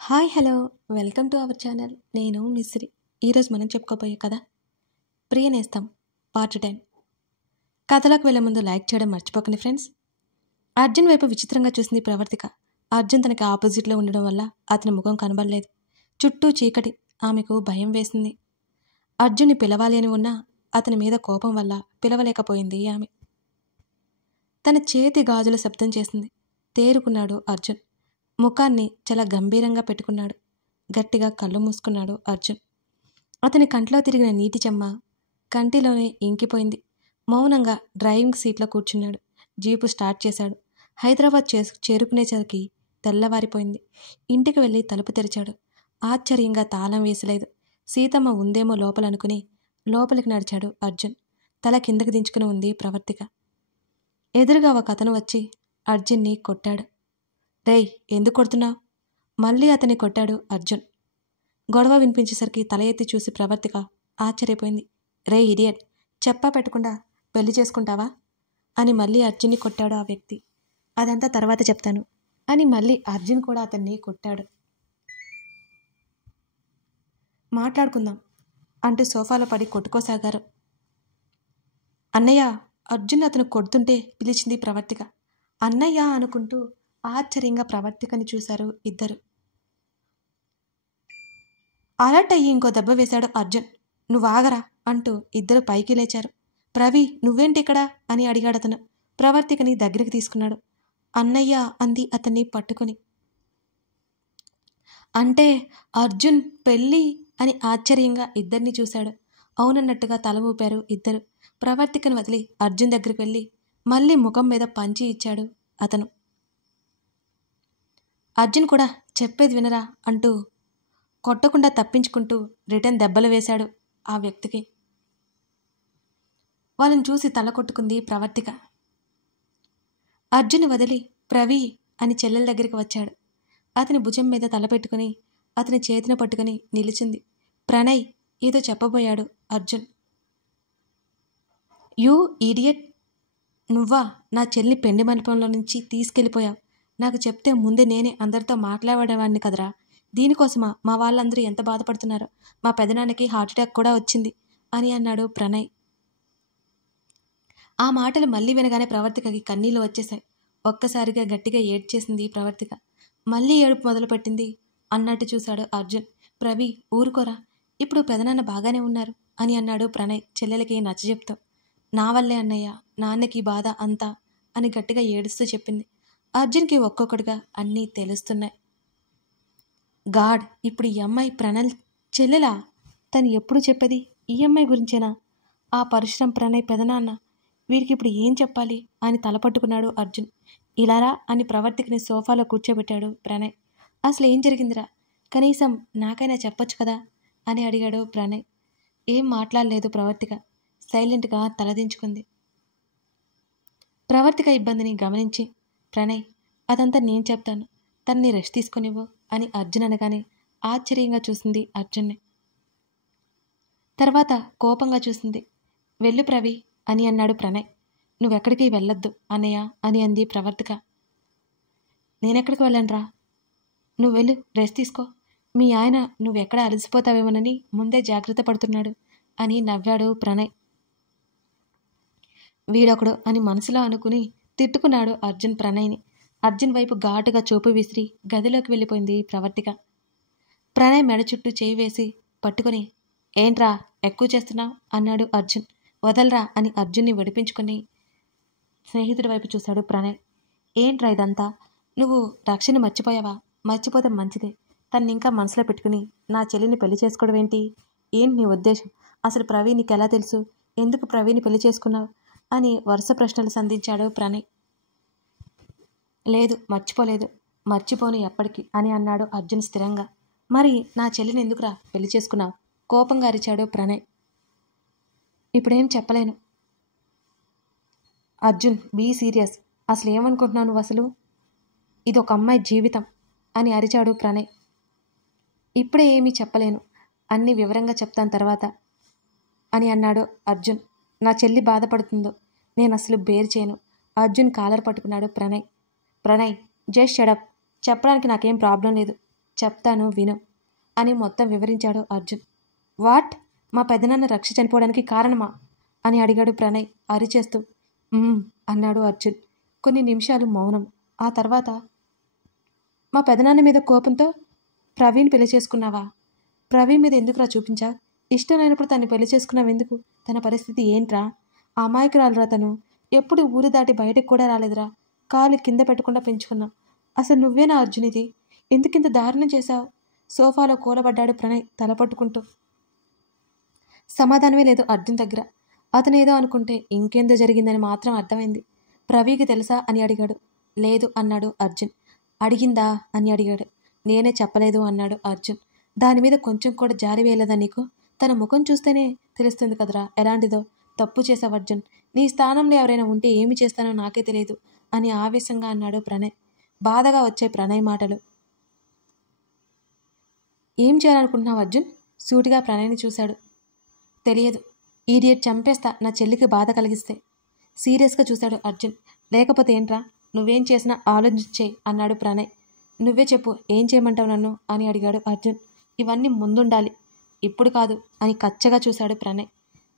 Hi hello welcome to our channel. నేను మిస్రి. ఈరోజు మనం చెప్పుకోబోయే కథ ప్రియ నేస్తం పార్ట్ 10. కథలోకి వెళ్ళే ముందు లైక్ చేయడం మర్చిపోకండి ఫ్రెండ్స్. అర్జున్ వైపు విచిత్రంగా చూసింది ప్రవర్తిక. అర్జున్ తనకి ఆపోజిట్లో ఉండడం వల్ల అతని ముఖం కనబడలేదు. చుట్టూ చీకటి. ఆమెకు భయం వేసింది. అర్జున్ని పిలవాలి అని ఉన్నా అతని మీద కోపం వల్ల పిలవలేకపోయింది ఆమె. తన చేతి గాజుల శబ్దం చేసింది. తేరుకున్నాడు అర్జున్. ముఖాన్ని చాలా గంభీరంగా పెట్టుకున్నాడు. గట్టిగా కళ్ళు మూసుకున్నాడు అర్జున్. అతని కంట్లో తిరిగిన నీటి చెమ్మ కంటిలోనే ఇంకిపోయింది. మౌనంగా డ్రైవింగ్ సీట్లో కూర్చున్నాడు. జీపు స్టార్ట్ చేశాడు. హైదరాబాద్ చేరుకునేసరికి తెల్లవారిపోయింది. ఇంటికి వెళ్ళి తలుపు తెరిచాడు. ఆశ్చర్యంగా తాళం వేసలేదు. సీతమ్మ ఉందేమో లోపలనుకుని లోపలికి నడిచాడు అర్జున్. తల కిందకి దించుకుని ఉంది ప్రవర్తిక. ఎదురుగా ఒక అతను వచ్చి అర్జున్ని కొట్టాడు. రేయ్, ఎందుకు కొడుతున్నావు? మళ్ళీ అతన్ని కొట్టాడు అర్జున్. గొడవ వినిపించేసరికి తల ఎత్తి చూసి ప్రవర్తిక ఆశ్చర్యపోయింది. రే ఇడియట్, చెప్పా పెట్టకుండా పెళ్లి చేసుకుంటావా అని మళ్ళీ అర్జున్ని కొట్టాడు ఆ వ్యక్తి. అదంతా తర్వాత చెప్తాను అని మళ్ళీ అర్జున్ కూడా అతన్ని కొట్టాడు. మాట్లాడుకుందాం అంటూ సోఫాలో పడి కొట్టుకోసాగారు. అన్నయ్య, అర్జున్ అతను కొడుతుంటే పిలిచింది ప్రవర్తిక. అన్నయ్య అనుకుంటూ ఆశ్చర్యంగా ప్రవర్తికని చూశారు ఇద్దరు. అలర్ట్ అయ్యి ఇంకో దెబ్బ వేశాడు అర్జున్. నువ్వాగరా అంటూ ఇద్దరు పైకి లేచారు. ప్రవి, నువ్వేంటి ఇక్కడ అని అడిగాడు అతను. ప్రవర్తికని దగ్గరికి తీసుకున్నాడు. అన్నయ్య అంది అతన్ని పట్టుకుని. అంటే అర్జున్ పెళ్ళి అని ఆశ్చర్యంగా ఇద్దరిని చూశాడు. అవునన్నట్టుగా తల ఊపారు ఇద్దరు. ప్రవర్తికను వదిలి అర్జున్ దగ్గరికి వెళ్ళి మళ్ళీ ముఖం మీద పంచి ఇచ్చాడు అతను. అర్జున్ కూడా చెప్పేది వినరా అంటూ కొట్టకుండా తప్పించుకుంటూ రిటర్న్ దెబ్బలు వేశాడు ఆ వ్యక్తికి. వాళ్ళని చూసి తల కొట్టుకుంది ప్రవర్తిక. అర్జున్ వదిలి ప్రవి అని చెల్లెల దగ్గరికి వచ్చాడు. అతని భుజం మీద తల పెట్టుకుని అతని చేతిని పట్టుకుని నిలిచింది. ప్రణయ్ ఏదో చెప్పబోయాడు అర్జున్. యూ ఈడియట్, నువ్వా నా చెల్లి పెండి మండపంలో నుంచి తీసుకెళ్ళిపోయావు? నాకు చెప్తే ముందే నేనే అందరితో మాట్లాడేవాడిని కదరా. దీనికోసమా మా వాళ్ళందరూ ఎంత బాధపడుతున్నారో. మా పెదనాన్నకి హార్ట్అటాక్ కూడా వచ్చింది అని అన్నాడు ప్రణయ్. ఆ మాటలు మళ్ళీ వినగానే ప్రవర్తికకి కన్నీళ్ళు వచ్చేశాయి. ఒక్కసారిగా గట్టిగా ఏడ్చేసింది ప్రవర్తిక. మళ్ళీ ఏడుపు మొదలుపెట్టింది అన్నట్టు చూశాడు అర్జున్. ప్రవి, ఊరుకోరా, ఇప్పుడు పెదనాన్న బాగానే ఉన్నారు అని అన్నాడు ప్రణయ్ చెల్లెలకి నచ్చజెప్తూ. నా వల్లే అన్నయ్య, నాన్నకి బాధ అంతా అని గట్టిగా ఏడుస్తూ చెప్పింది. అర్జున్కి ఒక్కొక్కటిగా అన్నీ తెలుస్తున్నాయి. గాడ్, ఇప్పుడు ఈ అమ్మాయి ప్రణల్ చెల్లెలా? తను ఎప్పుడు చెప్పేది ఈ అమ్మాయి గురించేనా? ఆ పరశురం ప్రణయ్ పెదనాన్న, వీరికి ఇప్పుడు ఏం చెప్పాలి అని తలపట్టుకున్నాడు అర్జున్. ఇలారా అని ప్రవర్తికని సోఫాలో కూర్చోబెట్టాడు ప్రణయ్. అసలు ఏం జరిగిందిరా, కనీసం నాకైనా చెప్పొచ్చు కదా అని అడిగాడు ప్రణయ్. ఏం మాట్లాడలేదు ప్రవర్తిక. సైలెంట్గా తలదించుకుంది. ప్రవర్తిక ఇబ్బందిని గమనించి, ప్రణయ్ అదంతా నేను చెప్తాను, తన్ని రెస్ట్ తీసుకునివ్వు అని అర్జున్ అనగానే ఆశ్చర్యంగా చూసింది అర్జున్ని. తర్వాత కోపంగా చూసింది. వెళ్ళు ప్రవి అని అన్నాడు ప్రణయ్. నువ్వెక్కడికి వెళ్ళొద్దు అన్నయ్య అని అంది ప్రవర్తిక. నేనెక్కడికి వెళ్ళనురా, నువ్వు వెళ్ళు, రెస్ట్ తీసుకో. మీ ఆయన నువ్వెక్కడ అలసిపోతావేమోనని ముందే జాగ్రత్త పడుతున్నాడు అని నవ్వాడు ప్రణయ్. వీడొకడు అని మనసులో అనుకుని తిట్టుకున్నాడు అర్జున్ ప్రణయ్ని. అర్జున్ వైపు ఘాటుగా చూపు విసిరి గదిలోకి వెళ్ళిపోయింది ప్రవర్తిక. ప్రణయ్ మెడ చుట్టూ చేయి వేసి పట్టుకుని, ఏంట్రా ఎక్కువ చేస్తున్నావు అన్నాడు అర్జున్. వదలరా అని అర్జున్ని విడిపించుకుని స్నేహితుడి వైపు చూశాడు ప్రణయ్. ఏంట్రా ఇదంతా? నువ్వు రక్షని మర్చిపోయావా? మర్చిపోతే మంచిదే. తన్ని ఇంకా మనసులో పెట్టుకుని నా చెల్లిని పెళ్లి చేసుకోవడం ఏంటి? ఏంటి నీ ఉద్దేశం? అసలు ప్రవీణ్ నీకు ఎలా తెలుసు? ఎందుకు ప్రవీణ్ని పెళ్లి చేసుకున్నావు అని వరుస ప్రశ్నలు సంధించాడు ప్రణయ్. లేదు, మర్చిపోలేదు, మర్చిపోను ఎప్పటికీ అని అన్నాడు అర్జున్ స్థిరంగా. మరి నా చెల్లిని ఎందుకురా పెళ్లి చేసుకున్నావు? కోపంగా అరిచాడు ప్రణయ్. ఇప్పుడేం చెప్పలేను అర్జున్, బీ సీరియస్. అసలు ఏమనుకుంటున్నావు నువ్వు? అసలు ఇది ఒక అమ్మాయి జీవితం అని అరిచాడు ప్రణయ్. ఇప్పుడే ఏమీ చెప్పలేను, అన్నీ వివరంగా చెప్తాను తర్వాత అని అన్నాడు అర్జున్. నా చెల్లి బాధపడుతుందో నేను అసలు బేర్ చేయను. అర్జున్ కాలర్ పట్టుకున్నాడు ప్రణయ్. ప్రణయ్, జస్ట్ షడప్, చెప్పడానికి నాకేం ప్రాబ్లం లేదు. చెప్తాను విను అని మొత్తం వివరించాడు అర్జున్. వాట్? మా పెదనాన్న రక్ష చనిపోవడానికి కారణమా అని అడిగాడు ప్రణయ్ అరిచేస్తూ. అన్నాడు అర్జున్. కొన్ని నిమిషాలు మౌనం. ఆ తర్వాత, మా పెదనాన్న మీద కోపంతో ప్రవీణ్ పెళ్లి చేసుకున్నావా? ప్రవీణ్ మీద ఎందుకురా చూపించా? ఇష్టం లేనప్పుడు తను పెళ్లి చేసుకున్నావెందుకు? తన పరిస్థితి ఏంట్రా? అమాయకురాలురా తను. ఎప్పుడు ఊరు దాటి బయటకు కూడా రాలేదురా. కాలు కింద పెట్టకుండా పెంచుకున్నావు. అసలు నువ్వేనా అర్జున్ ఇది? ఎందుకింత దారుణం చేశావు? సోఫాలో కూలబడ్డాడు ప్రణయ్ తలపట్టుకుంటూ. సమాధానమే లేదు అర్జున్ దగ్గర. అతనేదో అనుకుంటే ఇంకేందో జరిగిందని మాత్రం అర్థమైంది. ప్రవీకి తెలుసా అని అడిగాడు. లేదు అన్నాడు అర్జున్. అడిగిందా అని అడిగాడు. నేనే చెప్పలేదు అన్నాడు అర్జున్. దాని మీద కొంచెం కూడా జారి వేయలేదా నీకు? తన ముఖం చూస్తేనే తెలుస్తుంది కదరా ఎలాంటిదో. తప్పు చేసావు అర్జున్. నీ స్థానంలో ఎవరైనా ఉంటే ఏమి చేస్తానో నాకే తెలియదు అని ఆవేశంగా అన్నాడు ప్రణయ్. బాధగా వచ్చే ప్రణయ్ మాటలు. ఏం చేయాలనుకుంటున్నావు అర్జున్? సూటిగా ప్రణయ్ని చూశాడు. తెలియదు. ఈడియట్ చంపేస్తా నా చెల్లికి బాధ కలిగిస్తే. సీరియస్గా చూశాడు అర్జున్. లేకపోతే ఏంట్రా? నువ్వేం చేసినా ఆలోచించే అన్నాడు ప్రణయ్. నువ్వే చెప్పు, ఏం చేయమంటావు నన్ను అని అడిగాడు అర్జున్. ఇవన్నీ ముందుండాలి, ఇప్పుడు కాదు అని కచ్చగా చూశాడు ప్రణయ్.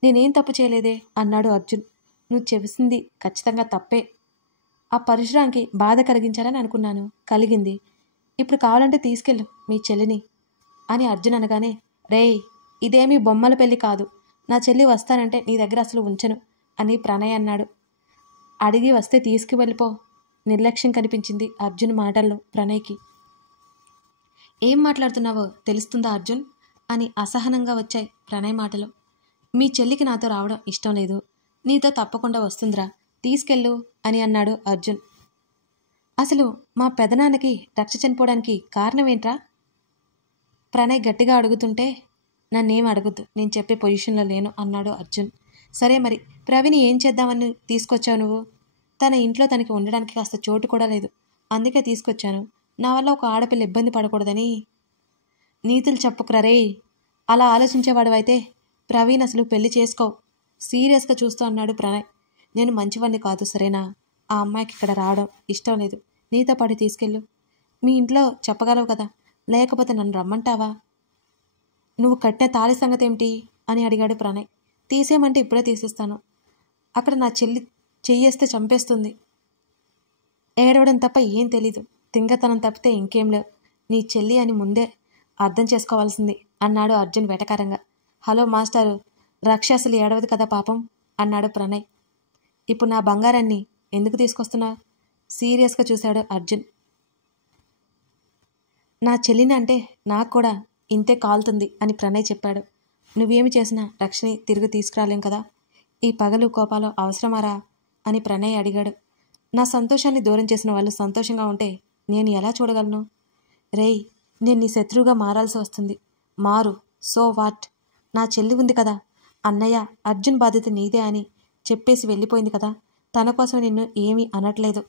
నేనేం తప్పు చేయలేదే అన్నాడు అర్జున్. నువ్వు చేసింది ఖచ్చితంగా తప్పే. ఆ పరశురాంకి బాధ కలిగించాలని అనుకున్నాను, కలిగింది. ఇప్పుడు కావాలంటే తీసుకెళ్ళు మీ చెల్లిని అని అర్జున్ అనగానే, రేయ్ ఇదేమీ బొమ్మల పెళ్లి కాదు. నా చెల్లి వస్తానంటే నీ దగ్గర అసలు ఉంచను అని ప్రణయ్ అన్నాడు. అడిగి వస్తే తీసుకువెళ్ళిపో. నిర్లక్ష్యం కనిపించింది అర్జున్ మాటల్లో ప్రణయ్కి. ఏం మాట్లాడుతున్నావో తెలుస్తుందా అర్జున్ అని అసహనంగా వచ్చాయి ప్రణయ్ మాటలు. మీ చెల్లికి నాతో రావడం ఇష్టం లేదు. నీతో తప్పకుండా వస్తుందిరా, తీసుకెళ్ళు అని అన్నాడు అర్జున్. అసలు మా పెదనాన్నకి రక్ష చనిపోవడానికి కారణమేంట్రా? ప్రణయ్ గట్టిగా అడుగుతుంటే, నన్నేం అడగద్దు, నేను చెప్పే పొజిషన్లో లేను అన్నాడు అర్జున్. సరే మరి ప్రవీణ్ ఏం చేద్దామని తీసుకొచ్చావు నువ్వు? తన ఇంట్లో తనకి ఉండడానికి కాస్త చోటు కూడా లేదు, అందుకే తీసుకొచ్చాను. నా వల్ల ఒక ఆడపిల్ల ఇబ్బంది పడకూడదని. నీతులు చెప్పుకురా రే. అలా ఆలోచించేవాడు అయితే ప్రవీణ్ అసలు పెళ్లి చేసుకోవు. సీరియస్గా చూస్తూ అన్నాడు ప్రణయ్. నేను మంచివాడిని కాదు సరేనా? ఆ అమ్మాయికి ఇక్కడ రావడం ఇష్టం లేదు. నీతో పాటు తీసుకెళ్ళు. మీ ఇంట్లో చెప్పగలవు కదా, లేకపోతే నన్ను రమ్మంటావా? నువ్వు కట్టిన తాళి సంగతి ఏమిటి అని అడిగాడు ప్రణయ్. తీసేయమంటే ఇప్పుడే తీసేస్తాను. అక్కడ నా చెల్లి చెయ్యేస్తే చంపేస్తుంది. ఏడవడం తప్ప ఏం తెలీదు. తింగతనం తప్పితే ఇంకేం లేవు. నీ చెల్లి అని ముందే అర్థం చేసుకోవాల్సింది అన్నాడు అర్జున్ వెటకారంగా. హలో మాస్టారు, రాక్షసులు ఏడవదు కదా పాపం అన్నాడు ప్రణయ్. ఇప్పుడు నా బంగారాన్ని ఎందుకు తీసుకొస్తున్నా? సీరియస్గా చూశాడు అర్జున్. నా చెల్లిని అంటే నాకు కూడా ఇంతే కాలుతుంది అని ప్రణయ్ చెప్పాడు. నువ్వేమి చేసినా రక్షని తిరిగి తీసుకురాలేం కదా. ఈ పగలు కోపాలు అవసరమారా అని ప్రణయ్ అడిగాడు. నా సంతోషాన్ని దూరం చేసిన వాళ్ళు సంతోషంగా ఉంటే నేను ఎలా చూడగలను? రేయ్, నేను నీ శత్రువుగా మారాల్సి వస్తుంది. మారు, సో వాట్? నా చెల్లి ఉంది కదా. అన్నయ్య అర్జున్ బాధ్యత నీదే అని చెప్పేసి వెళ్ళిపోయింది కదా. తన కోసం నిన్ను ఏమీ అనట్లేదు.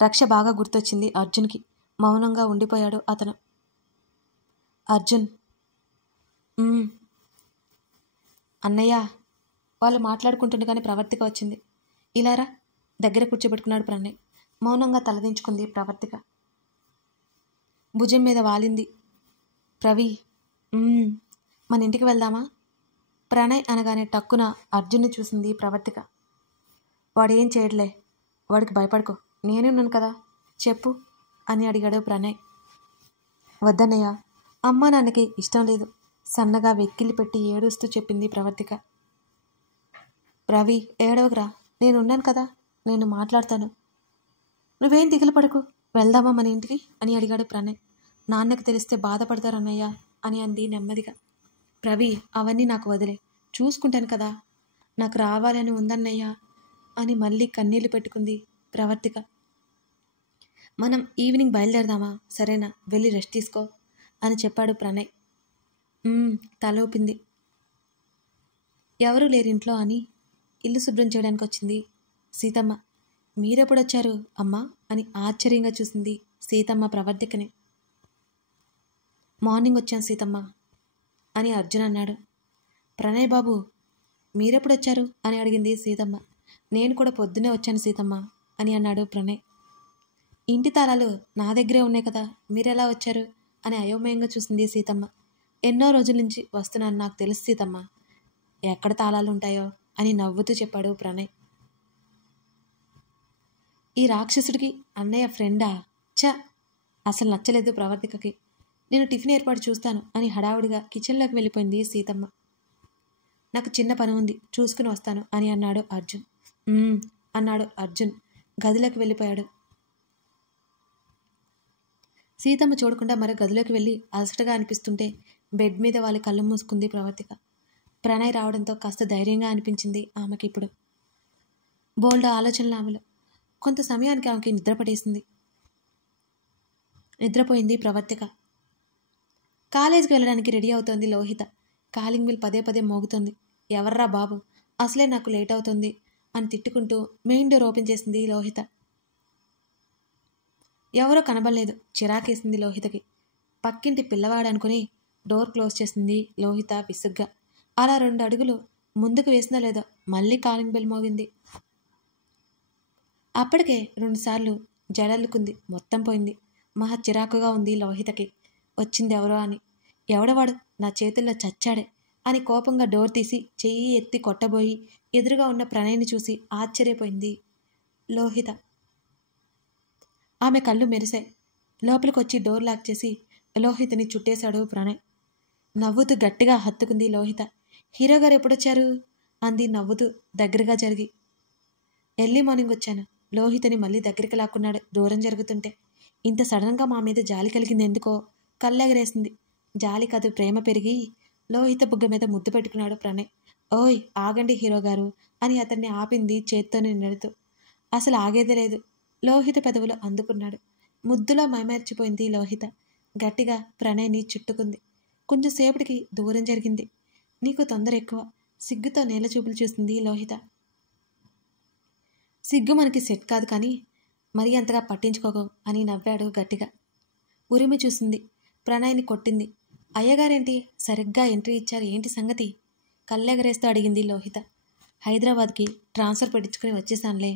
రక్ష బాగా గుర్తొచ్చింది అర్జున్కి. మౌనంగా ఉండిపోయాడు అతను. అర్జున్, అన్నయ్య వాళ్ళు మాట్లాడుకుంటుండగానే ప్రవర్తిక వచ్చింది. ఇలారా దగ్గర కూర్చోబెట్టుకున్నాడు ప్రణయ్. మౌనంగా తలదించుకుంది ప్రవర్తిక. భుజం మీద వాలింది. ప్రవీ, మన ఇంటికి వెళ్దామా? ప్రణయ్ అనగానే టక్కున అర్జున్ని చూసింది ప్రవర్తిక. వాడేం చేయట్లే, వాడికి భయపడుకో, నేనున్నాను కదా, చెప్పు అని అడిగాడు ప్రణయ్. వద్దన్నయ్య, అమ్మా నాన్నకి ఇష్టం లేదు సన్నగా వెక్కిలి పెట్టి ఏడుస్తూ చెప్పింది ప్రవర్తిక. రవి ఏడవకురా, నేనున్నాను కదా, నేను మాట్లాడతాను. నువ్వేం దిగులు పడకు, వెళ్దామా మన ఇంటికి అని అడిగాడు ప్రణయ్. నాన్నకు తెలిస్తే బాధపడతారన్నయ్య అని అంది నెమ్మదిగా. రవి, అవన్నీ నాకు వదిలే, చూసుకుంటాను కదా, నాకు రావాలని ఉందన్నయ్య అని మళ్ళీ కన్నీళ్లు పెట్టుకుంది ప్రవర్తిక. మనం ఈవినింగ్ బయలుదేరదామా? సరేనా, వెళ్ళి రెస్ట్ తీసుకో అని చెప్పాడు ప్రణయ్. తలూపింది. ఎవరూ లేరింట్లో అని ఇల్లు శుభ్రం చేయడానికి వచ్చింది సీతమ్మ. మీరెప్పుడొచ్చారు అమ్మా అని ఆశ్చర్యంగా చూసింది సీతమ్మ ప్రవర్తికని. మార్నింగ్ వచ్చాను సీతమ్మ అని అర్జున్ అన్నాడు. ప్రణయ్ బాబు, మీరెప్పుడొచ్చారు అని అడిగింది సీతమ్మ. నేను కూడా పొద్దునే వచ్చాను సీతమ్మ అని అన్నాడు ప్రణయ్. ఇంటి తాళాలు నా దగ్గరే ఉన్నాయి కదా, మీరెలా వచ్చారు అని అయోమయంగా చూసింది సీతమ్మ. ఎన్నో రోజుల నుంచి వస్తున్నాను, నాకు తెలుసు సీతమ్మ, ఎక్కడ తాళాలు ఉంటాయో అని నవ్వుతూ చెప్పాడు ప్రణయ్. ఈ రాక్షసుడికి అన్నయ్య ఫ్రెండా? చ, అసలు నచ్చలేదు ప్రవర్తికకి. నేను టిఫిన్ ఏర్పాటు చూస్తాను అని హడావుడిగా కిచెన్లోకి వెళ్ళిపోయింది సీతమ్మ. నాకు చిన్న పని ఉంది, చూసుకుని వస్తాను అని అన్నాడు అర్జున్. అన్నాడు అర్జున్ గదిలోకి వెళ్ళిపోయాడు. సీతమ్మ చూడకుండా మరో గదిలోకి వెళ్ళి అలసటగా అనిపిస్తుంటే బెడ్ మీద వాళ్ళ కళ్ళు మూసుకుంది ప్రవర్తిక. ప్రణయ్ రావడంతో కాస్త ధైర్యంగా అనిపించింది ఆమెకి. ఇప్పుడు బోల్డ్ ఆలోచనలు ఆమెలో. కొంత సమయానికి ఆమెకి నిద్ర పట్టేసింది. నిద్రపోయింది ప్రవర్తిక. కాలేజీకి వెళ్ళడానికి రెడీ అవుతోంది లోహిత. కాలింగ్ బిల్ పదే పదే మోగుతోంది. ఎవర్రా బాబు, అసలే నాకు లేట్ అవుతుంది అని తిట్టుకుంటూ మెయిన్ డోర్ ఓపెన్ చేసింది లోహిత. ఎవరో కనబడలేదు. చిరాకేసింది లోహితకి. పక్కింటి పిల్లవాడు అనుకుని డోర్ క్లోజ్ చేసింది లోహిత విసుగ్గా. అలా 2 అడుగులు ముందుకు వేసిందో లేదో మళ్ళీ కాలింగ్ బెల్ మోగింది. అప్పటికే 2 సార్లు జడల్లుకుంది. మొత్తం పోయింది. మహా చిరాకుగా ఉంది లోహితకి. వచ్చింది ఎవరో అని. ఎవడవాడు, నా చేతుల్లో చచ్చాడే అని కోపంగా డోర్ తీసి చెయ్యి ఎత్తి కొట్టబోయి ఎదురుగా ఉన్న ప్రణయ్ని చూసి ఆశ్చర్యపోయింది లోహిత. ఆమె కళ్ళు మెరిశాయి. లోపలికొచ్చి డోర్ లాక్ చేసి లోహితని చుట్టేశాడు ప్రణయ్. నవ్వుతూ గట్టిగా హత్తుకుంది లోహిత. హీరో గారు ఎప్పుడొచ్చారు అంది నవ్వుతూ దగ్గరగా జరిగి. ఎర్లీ మార్నింగ్ వచ్చాను. లోహితని మళ్ళీ దగ్గరికి లాక్కున్నాడు దూరం జరుగుతుంటే. ఇంత సడన్గా మా మీద జాలి కలిగింది ఎందుకో. కళ్ళెగరేసింది. జాలి కాదు, ప్రేమ పెరిగి లోహిత బుగ్గ మీద ముద్దు పెట్టుకున్నాడు ప్రణయ్. ఓయ్ ఆగండి హీరో గారు అని అతన్ని ఆపింది చేత్తోనే నెడుతూ. అసలు ఆగేదే లేదు. లోహిత పెదవులు అందుకున్నాడు. ముద్దులో మైమర్చిపోయింది లోహిత. గట్టిగా ప్రణయ్ని చుట్టుకుంది. కొంచెం సేపటికి దూరం జరిగింది. నీకు తొందర ఎక్కువ, సిగ్గుతో నేల చూపులు చూసింది లోహిత. సిగ్గు మనకి సెట్ కాదు కానీ మరీ అంతగా పట్టించుకోకు అని నవ్వాడు గట్టిగా. ఉరిమి చూసింది. ప్రణయ్ని కొట్టింది. అయ్యగారేంటి సరిగ్గా ఎంట్రీ ఇచ్చారు, ఏంటి సంగతి? కళ్ళెగరేస్తూ అడిగింది లోహిత. హైదరాబాద్కి ట్రాన్స్ఫర్ పెట్టించుకుని వచ్చేసానులే,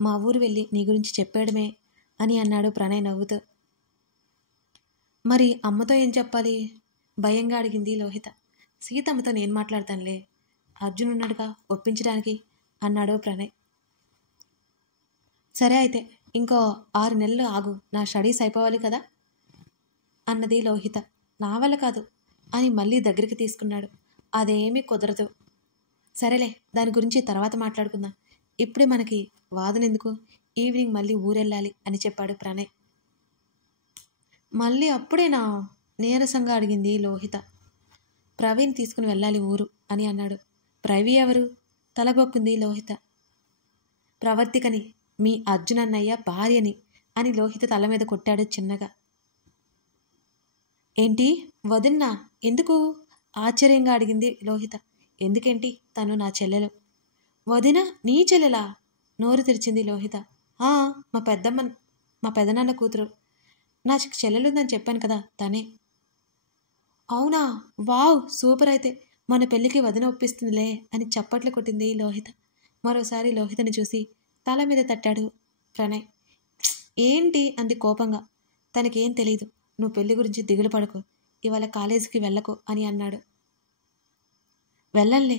మా ఊరు వెళ్ళి నీ గురించి చెప్పేయడమే అని అన్నాడు ప్రణయ్ నవ్వుతూ. మరి అమ్మతో ఏం చెప్పాలి భయంగా అడిగింది లోహిత. సీతమ్మతో నేను మాట్లాడతానులే, అర్జున్ ఉన్నాడుగా ఒప్పించడానికి అన్నాడు ప్రణయ్. సరే అయితే ఇంకో 6 నెలలు ఆగు, నా స్టడీస్ అయిపోవాలి కదా అన్నది లోహిత. నా వల్ల కాదు అని మళ్ళీ దగ్గరికి తీసుకున్నాడు. అదేమీ కుదరదు. సరేలే, దాని గురించి తర్వాత మాట్లాడుకుందాం, ఇప్పుడే మనకి వాదనెందుకు, ఈవినింగ్ మళ్ళీ ఊరెళ్ళాలి అని చెప్పాడు ప్రణయ్. మళ్ళీ అప్పుడేనా నీరసంగా అడిగింది లోహిత. ప్రవీణ్ తీసుకుని వెళ్ళాలి ఊరు అని అన్నాడు. ప్రవీ ఎవరు? తలగొక్కుంది లోహిత. ప్రవర్తికని, మీ అర్జున్ అన్నయ్య భార్యని అని లోహిత తల మీద కొట్టాడు చిన్నగా. ఏంటి వదిన్నా? ఎందుకు ఆశ్చర్యంగా అడిగింది లోహిత. ఎందుకేంటి, తను నా చెల్లెలు. వదిన నీ చెల్లెలా? నోరు తెరిచింది లోహిత. మా పెదనాన్న కూతురు. నా చెల్లెలుందని చెప్పాను కదా, తనే. అవునా, వావ్ సూపర్, అయితే మన పెళ్ళికి వదిన ఒప్పిస్తుందిలే అని చప్పట్లు కొట్టింది లోహిత. మరోసారి లోహితని చూసి తల మీద తట్టాడు ప్రణయ్. ఏంటి అంది కోపంగా. తనకేం తెలీదు, నువ్వు పెళ్లి గురించి దిగులు పడకు, ఇవాళ కాలేజీకి వెళ్ళకు అని అన్నాడు. వెళ్ళంలే,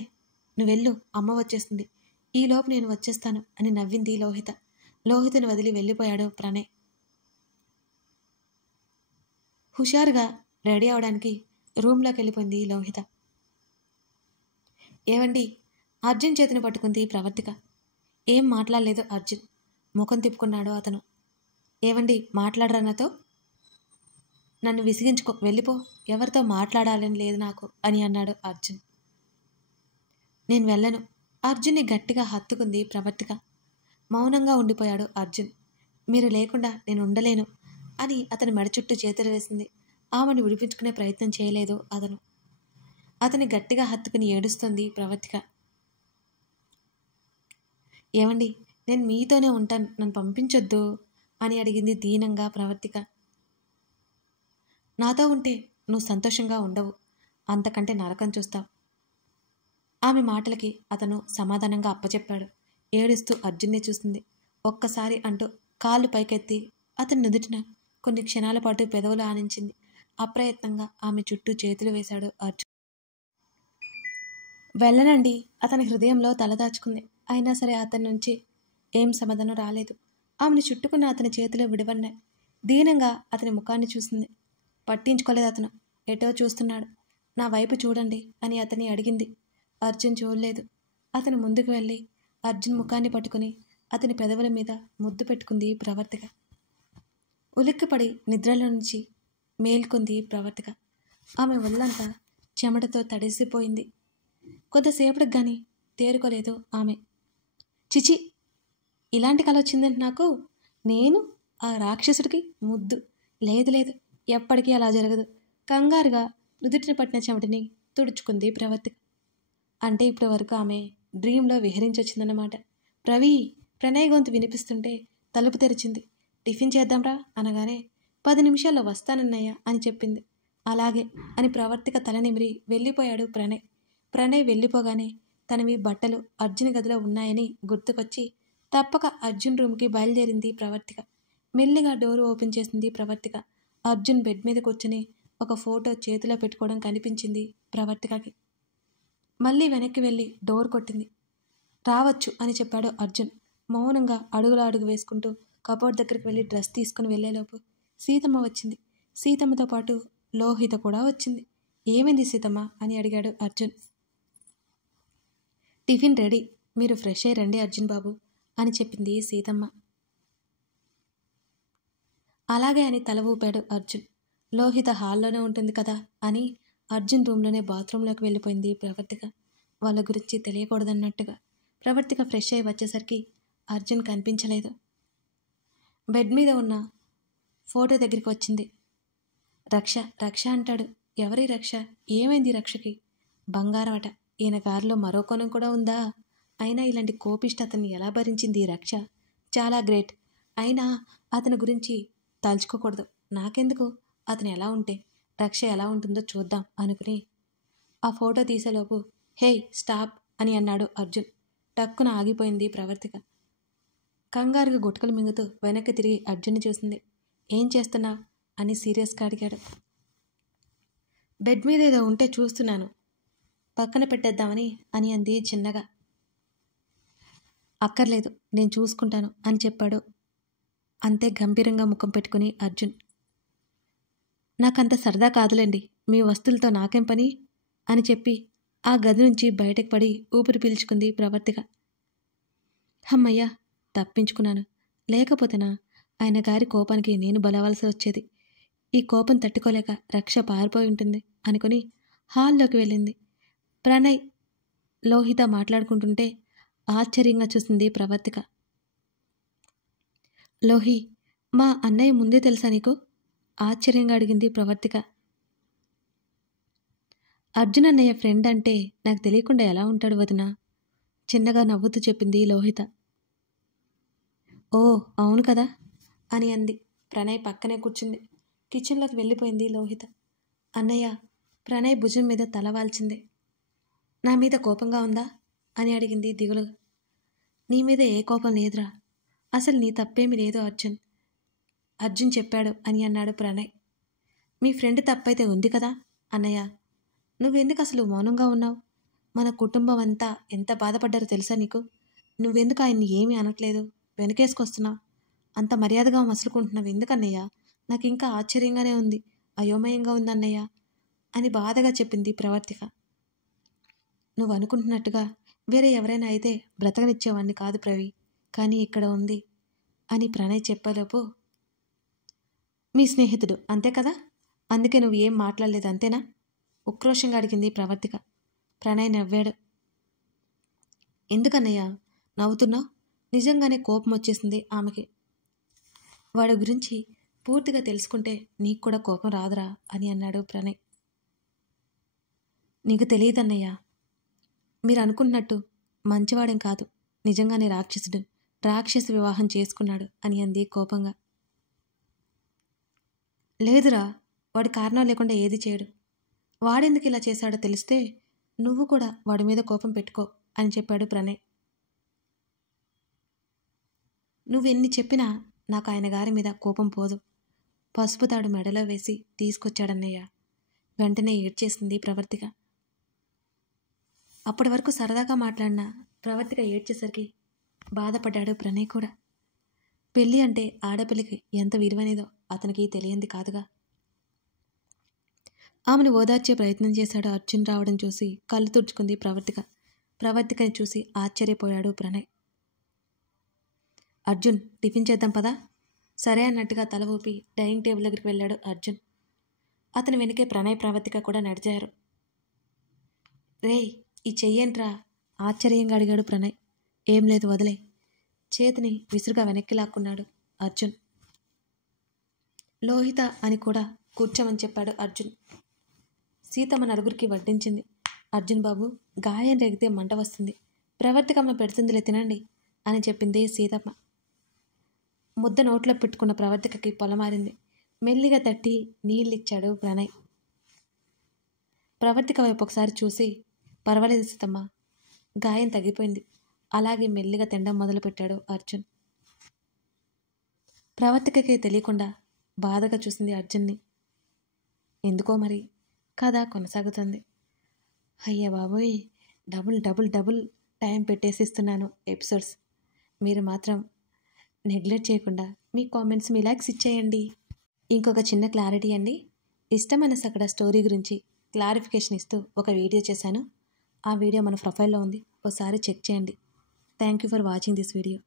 నువ్వెళ్ళు, అమ్మ వచ్చేస్తుంది, ఈలోపు నేను వచ్చేస్తాను అని నవ్వింది లోహిత. లోహితను వదిలి వెళ్ళిపోయాడు ప్రణయ్. హుషారుగా రెడీ అవడానికి రూమ్లోకి వెళ్ళిపోయింది లోహిత. ఏవండి, అర్జున్ చేతిని పట్టుకుంది ప్రవర్తిక. ఏం మాట్లాడలేదు అర్జున్. ముఖం తిప్పుకున్నాడు అతను. ఏవండి, మాట్లాడరా నాతో? నన్ను విసిగించుకో, వెళ్ళిపో, ఎవరితో మాట్లాడాలని లేదు నాకు అని అన్నాడు అర్జున్. నేను వెళ్ళను. అర్జున్ని గట్టిగా హత్తుకుంది ప్రవర్తిక. మౌనంగా ఉండిపోయాడు అర్జున్. మీరు లేకుండా నేను ఉండలేను అని అతని మెడ చుట్టూ చేతులు వేసింది. ఆమెను విడిపించుకునే ప్రయత్నం చేయలేదు అతను. అతని గట్టిగా హత్తుకుని ఏడుస్తుంది ప్రవర్తిక. ఏమండి, నేను మీతోనే ఉంటాను, నన్ను పంపించొద్దు అని అడిగింది దీనంగా ప్రవర్తిక. నాతో ఉంటే నువ్వు సంతోషంగా ఉండవు, అంతకంటే నరకం చూస్తావు. ఆమె మాటలకి అతను సమాధానంగా అప్పచెప్పాడు. ఏడుస్తూ అర్జున్నే చూసింది. ఒక్కసారి అంటూ కాళ్ళు పైకెత్తి అతని నుదుటిన కొన్ని క్షణాల పాటు పెదవులు ఆనించింది. అప్రయత్నంగా ఆమె చుట్టూ చేతులు వేశాడు అర్జున్. వెళ్ళనండి అతని హృదయంలో తలదాచుకుంది. అయినా సరే అతని నుంచి ఏం సమాధానం రాలేదు. ఆమెను చుట్టుకున్న అతని చేతులు విడివన్నాయి. దీనంగా అతని ముఖాన్ని చూసింది. పట్టించుకోలేదు అతను. ఎటో చూస్తున్నాడు. నా వైపు చూడండి అని అతన్ని అడిగింది. అర్జున్ చూడలేదు. అతను ముందుకు వెళ్ళి అర్జున్ ముఖాన్ని పట్టుకుని అతని పెదవుల మీద ముద్దు పెట్టుకుంది ప్రవర్తిక. ఉలిక్కిపడి నిద్రలో నుంచి మేల్కొంది ప్రవర్తిక. ఆమె ఒళ్ళంతా చెమటతో తడిసిపోయింది. కొద్దిసేపటికి గాని తేరుకోలేదు ఆమె. చిచి, ఇలాంటి కల వచ్చిందంటే నాకు, నేను ఆ రాక్షసుడికి ముద్దు. లేదు లేదు, ఎప్పటికీ అలా జరగదు. కంగారుగా నుదుటిన పట్టిన చెమటని తుడుచుకుంది ప్రవర్తిక. అంటే ఇప్పటి వరకు ఆమె డ్రీమ్లో విహరించొచ్చిందన్నమాట. ప్రణయ్ గొంతు వినిపిస్తుంటే తలుపు తెరిచింది. టిఫిన్ చేద్దాంరా అనగానే 10 నిమిషాల్లో వస్తానన్నయ్య అని చెప్పింది. అలాగే అని ప్రవర్తిక తల నిమిరి వెళ్ళిపోయాడు ప్రణయ్. ప్రణయ్ వెళ్ళిపోగానే తనవి బట్టలు అర్జున్ గదిలో ఉన్నాయని గుర్తుకొచ్చి తప్పక అర్జున్ రూమ్కి బయలుదేరింది ప్రవర్తిక. మెల్లిగా డోర్ ఓపెన్ చేసింది ప్రవర్తిక. అర్జున్ బెడ్ మీద కూర్చుని ఒక ఫోటో చేతిలో పెట్టుకోవడం కనిపించింది ప్రవర్తికకి. మళ్ళీ వెనక్కి వెళ్ళి డోర్ కొట్టింది. రావచ్చు అని చెప్పాడు అర్జున్. మౌనంగా అడుగుల అడుగు వేసుకుంటూ కబోర్డ్ దగ్గరికి వెళ్ళి డ్రెస్ తీసుకుని వెళ్ళేలోపు సీతమ్మ వచ్చింది. సీతమ్మతో పాటు లోహిత కూడా వచ్చింది. ఏమైంది సీతమ్మ అని అడిగాడు అర్జున్. టిఫిన్ రెడీ, మీరు ఫ్రెష్ అయ్యి రండి అర్జున్ బాబు అని చెప్పింది సీతమ్మ. అలాగే అని తల ఊపాడు అర్జున్. లోహిత హాల్లోనే ఉంటుంది కదా అని అర్జున్ రూమ్లోనే బాత్రూంలోకి వెళ్ళిపోయింది ప్రవర్తిక. వాళ్ళ గురించి తెలియకూడదన్నట్టుగా. ప్రవర్తిక ఫ్రెష్ అయ్యి వచ్చేసరికి అర్జున్ కనిపించలేదు. బెడ్ మీద ఉన్న ఫోటో దగ్గరికి వచ్చింది. రక్ష రక్ష అంటాడు. ఎవరి రక్ష? ఏమైంది రక్షకి? బంగారం అట. ఈయన గారిలో మరో కోణం కూడా ఉందా? అయినా ఇలాంటి కోపిష్ట అతన్ని ఎలా భరించింది రక్ష? చాలా గ్రేట్. అయినా అతని గురించి తలుచుకోకూడదు. నాకెందుకు? అతను ఎలా ఉంటే రక్ష ఎలా ఉంటుందో చూద్దాం అనుకుని ఆ ఫోటో తీసేలోపు హేయ్ స్టాప్ అని అన్నాడు అర్జున్. టక్కున ఆగిపోయింది ప్రవర్తిక. కంగారుగా గుట్కలు మింగుతూ వెనక్కి తిరిగి అర్జున్ని చూసింది. ఏం చేస్తున్నావు అని సీరియస్గా అడిగాడు. బెడ్ మీద ఏదో ఉంటే చూస్తున్నాను, పక్కన పెట్టేద్దామని అని అంది చిన్నగా. అక్కర్లేదు, నేను చూసుకుంటాను అని చెప్పాడు అంతే గంభీరంగా ముఖం పెట్టుకుని అర్జున్. నాకంత సరదా కాదులేండి, మీ వస్తువులతో నాకేం పని అని చెప్పి ఆ గది నుంచి బయటకు పడి ఊపిరి పీల్చుకుంది ప్రవర్తిక. హమ్మయ్యా, తప్పించుకున్నాను. లేకపోతేనా ఆయన గారి కోపానికి నేను బలవలసి వచ్చేది. ఈ కోపం తట్టుకోలేక రక్ష పారిపోయి ఉంటుంది అనుకుని హాల్లోకి వెళ్ళింది. ప్రణయ్ లోహిత మాట్లాడుకుంటుంటే ఆశ్చర్యంగా చూసింది ప్రవర్తిక. లోహి, మా అన్నయ్య ముందే తెలుసా నీకు? ఆశ్చర్యంగా అడిగింది ప్రవర్తిక. అర్జున్ అన్నయ్య ఫ్రెండ్ అంటే నాకు తెలియకుండా ఎలా ఉంటాడు వదినా? చిన్నగా నవ్వుతూ చెప్పింది లోహిత. ఓ అవును కదా అని అంది. ప్రణయ్ పక్కనే కూర్చుంది. కిచెన్లోకి వెళ్ళిపోయింది లోహిత. అన్నయ్య ప్రణయ్ భుజం మీద తల వాల్చింది. నా మీద కోపంగా ఉందా అని అడిగింది దిగులుగా. నీ మీద ఏ కోపం లేదురా, అసలు నీ తప్పేమీ లేదు అర్జున్ చెప్పాడు అని అన్నాడు ప్రణయ్. మీ ఫ్రెండ్ తప్పైతే ఉంది కదా అన్నయ్య, నువ్వెందుకు అసలు మౌనంగా ఉన్నావు? మన కుటుంబం అంతా ఎంత బాధపడ్డారో తెలుసా నీకు? నువ్వెందుకు ఆయన్ని ఏమీ అనట్లేదు, వెనకేసుకొస్తున్నావు? అంత మర్యాదగా మసులుకుంటున్నావు ఎందుకన్నయ్య? నాకు ఇంకా ఆశ్చర్యంగానే ఉంది, అయోమయంగా ఉందన్నయ్య అని బాధగా చెప్పింది ప్రవర్తిక. నువ్వు అనుకుంటున్నట్టుగా వేరే ఎవరైనా అయితే బ్రతకనిచ్చేవాడిని కాదు ప్రవి, కానీ ఇక్కడ ఉంది అని ప్రణయ్ చెప్పేలోపు, మీ స్నేహితుడు అంతే కదా, అందుకే నువ్వు ఏం మాట్లాడలేదు అంతేనా? ఉక్రోషంగా అడిగింది ప్రవర్తిక. ప్రణయ్ నవ్వాడు. ఎందుకన్నయ్య నవ్వుతున్నావు? నిజంగానే కోపం వచ్చేసింది ఆమెకి. వాడి గురించి పూర్తిగా తెలుసుకుంటే నీకు కూడా కోపం రాదురా అని అన్నాడు ప్రణయ్. నీకు తెలియదన్నయ్య, మీరు అనుకుంటున్నట్టు మంచివాడేం కాదు, నిజంగానే రాక్షసుడు, రాక్షసి వివాహం చేసుకున్నాడు అని అంది కోపంగా. లేదురా, వాడి కారణం లేకుండా ఏది చేయడు. వాడెందుకు ఇలా చేశాడో తెలిస్తే నువ్వు కూడా వాడి మీద కోపం పెట్టుకో అని చెప్పాడు ప్రణయ్. నువ్వెన్ని చెప్పినా నాకు ఆయన గారి మీద కోపం పోదు. పసుపు తాడు మెడలో వేసి తీసుకొచ్చాడన్నయ్య. వెంటనే ఏడ్చేసింది ప్రవర్తిక. అప్పటి వరకు సరదాగా మాట్లాడిన ప్రవర్తిక ఏడ్చేసరికి బాధపడ్డాడు ప్రణయ్ కూడా. పెళ్ళి అంటే ఆడపిల్లకి ఎంత విలువనేదో అతనికి తెలియంది కాదుగా. ఆమెను ఓదార్చే ప్రయత్నం చేశాడు అర్జున్. రావడం చూసి కళ్ళు తుడుచుకుంది ప్రవర్తిక. ప్రవర్తికని చూసి ఆశ్చర్యపోయాడు ప్రణయ్. అర్జున్, టిఫిన్ చేద్దాం పదా? సరే అన్నట్టుగా తల ఊపి డైనింగ్ టేబుల్ దగ్గరికి వెళ్ళాడు అర్జున్. అతని వెనుకే ప్రణయ్, ప్రవర్తిక కూడా నడిచారు. రేయ్, ఈ చెయ్యేంట్రా? ఆశ్చర్యంగా అడిగాడు ప్రణయ్. ఏం లేదు, వదిలే. చేతిని విసురుగా వెనక్కి లాక్కున్నాడు అర్జున్. లోహిత అని కూడా కూర్చోమని చెప్పాడు అర్జున్. సీతమ్మ నలుగురికి వడ్డించింది. అర్జున్ బాబు, గాయం రేగితే మంట వస్తుంది, ప్రవర్తికమ్మ పెడుతుందిలే తినండి అని చెప్పింది సీతమ్మ. ముద్ద నోట్లో పెట్టుకున్న ప్రవర్తికకి పొలమారింది. మెల్లిగా తట్టి నీళ్ళిచ్చాడు ప్రణయ్. ప్రవర్తిక వైపు ఒకసారి చూసి, పర్వాలేదు సీతమ్మ, గాయం తగ్గిపోయింది. అలాగే మెల్లిగా తినడం మొదలుపెట్టాడు అర్జున్. ప్రవర్తికకే తెలియకుండా బాధగా చూసింది అర్జున్ని. ఎందుకో మరి కథ కొనసాగుతుంది. అయ్యా బాబోయ్, డబుల్ డబుల్ డబుల్ టైం పెట్టేసిస్తున్నాను ఎపిసోడ్స్. మీరు మాత్రం నెగ్లెక్ట్ చేయకుండా మీ కామెంట్స్, మీ లైక్స్ ఇచ్చేయండి. ఇంకొక చిన్న క్లారిటీ అండి. ఇష్టమైన సకడ స్టోరీ గురించి క్లారిఫికేషన్ ఇస్తూ ఒక వీడియో చేశాను. ఆ వీడియో మన ప్రొఫైల్లో ఉంది, ఒకసారి చెక్ చేయండి. Thank you for watching this video.